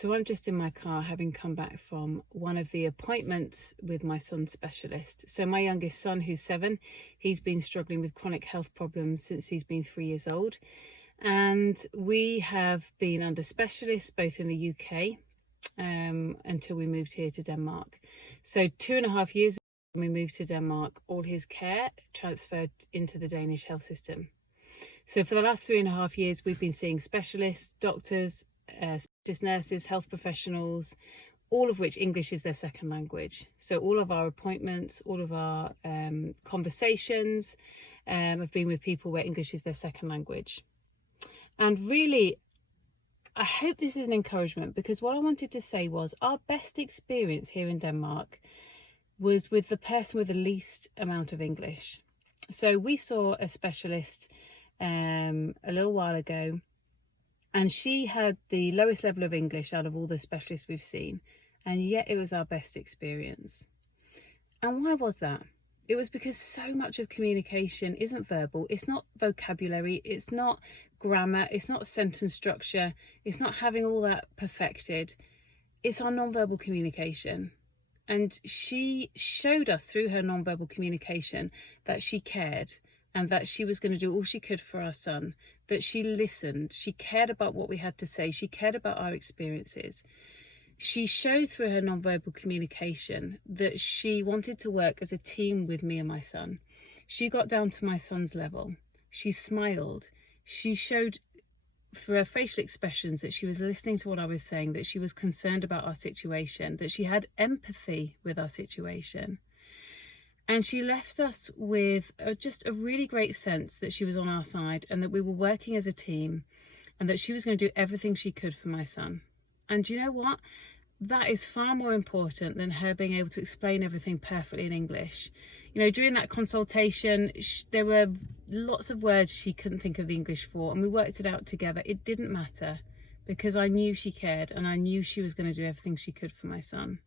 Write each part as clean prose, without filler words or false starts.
So I'm just in my car having come back from one of the appointments with my son's specialist. So my youngest son, who's 7, he's been struggling with chronic health problems since he's been 3 years old. And we have been under specialists both in the UK until we moved here to Denmark. So 2.5 years ago, when we moved to Denmark, all his care transferred into the Danish health system. So for the last 3.5 years, we've been seeing specialists, doctors, specialist nurses, health professionals, all of which English is their second language. So all of our appointments, all of our conversations have been with people where English is their second language. And really, I hope this is an encouragement, because what I wanted to say was our best experience here in Denmark was with the person with the least amount of English. So we saw a specialist a little while ago, and she had the lowest level of English out of all the specialists we've seen, and yet it was our best experience. And why was that? It was because so much of communication isn't verbal, it's not vocabulary, it's not grammar, it's not sentence structure, it's not having all that perfected, it's our non-verbal communication. And she showed us through her non-verbal communication that she cared, and that she was going to do all she could for our son, that she listened, she cared about what we had to say, she cared about our experiences. She showed through her non-verbal communication that she wanted to work as a team with me and my son. She got down to my son's level. She smiled. She showed through her facial expressions that she was listening to what I was saying, that she was concerned about our situation, that she had empathy with our situation. And she left us with just a really great sense that she was on our side, and that we were working as a team, and that she was going to do everything she could for my son. And you know what? That is far more important than her being able to explain everything perfectly in English. You know, during that consultation, there were lots of words she couldn't think of the English for, and we worked it out together. It didn't matter, because I knew she cared, and I knew she was going to do everything she could for my son.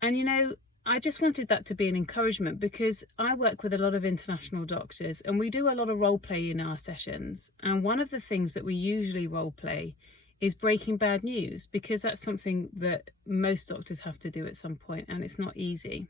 And you know, I just wanted that to be an encouragement, because I work with a lot of international doctors, and we do a lot of role play in our sessions. And one of the things that we usually role play is breaking bad news, because that's something that most doctors have to do at some point, and it's not easy.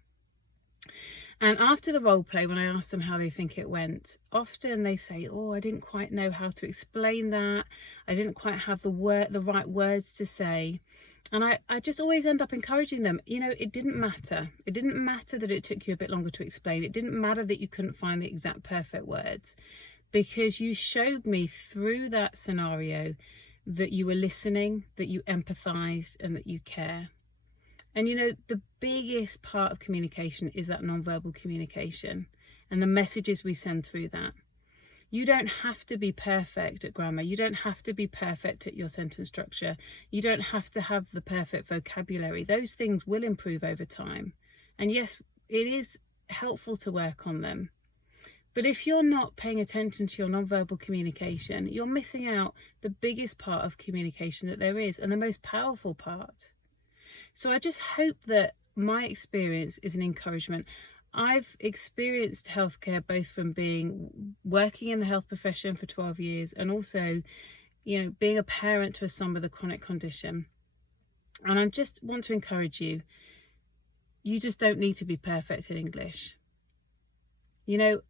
And after the role play, when I ask them how they think it went, often they say, oh, I didn't quite know how to explain that. I didn't quite have the right words to say. And I just always end up encouraging them. You know, it didn't matter. It didn't matter that it took you a bit longer to explain. It didn't matter that you couldn't find the exact perfect words, because you showed me through that scenario that you were listening, that you empathized, and that you care. And you know, the biggest part of communication is that non-verbal communication and the messages we send through that. You don't have to be perfect at grammar. You don't have to be perfect at your sentence structure. You don't have to have the perfect vocabulary. Those things will improve over time. And yes, it is helpful to work on them. But if you're not paying attention to your non-verbal communication, you're missing out the biggest part of communication that there is, and the most powerful part. So I just hope that my experience is an encouragement. I've experienced healthcare both from working in the health profession for 12 years, and also, you know, being a parent to a son with a chronic condition. And I just want to encourage you, you just don't need to be perfect in English. You know,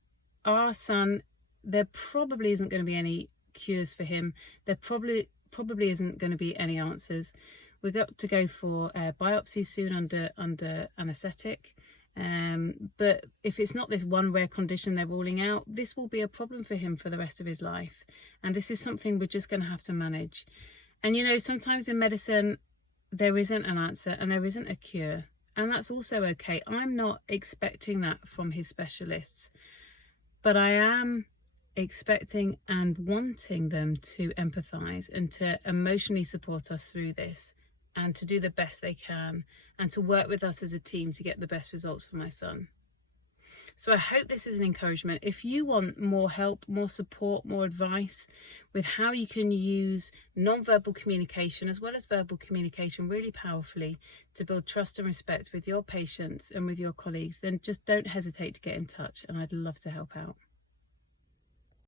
our son, there probably isn't going to be any cures for him. There probably isn't going to be any answers. We've got to go for biopsies soon under anaesthetic. But if it's not this one rare condition they're ruling out, this will be a problem for him for the rest of his life. And this is something we're just going to have to manage. And you know, sometimes in medicine, there isn't an answer and there isn't a cure. And that's also okay. I'm not expecting that from his specialists, but I am expecting and wanting them to empathise and to emotionally support us through this, and to do the best they can, and to work with us as a team to get the best results for my son. So I hope this is an encouragement. If you want more help, more support, more advice with how you can use non-verbal communication as well as verbal communication really powerfully to build trust and respect with your patients and with your colleagues, then just don't hesitate to get in touch, and I'd love to help out.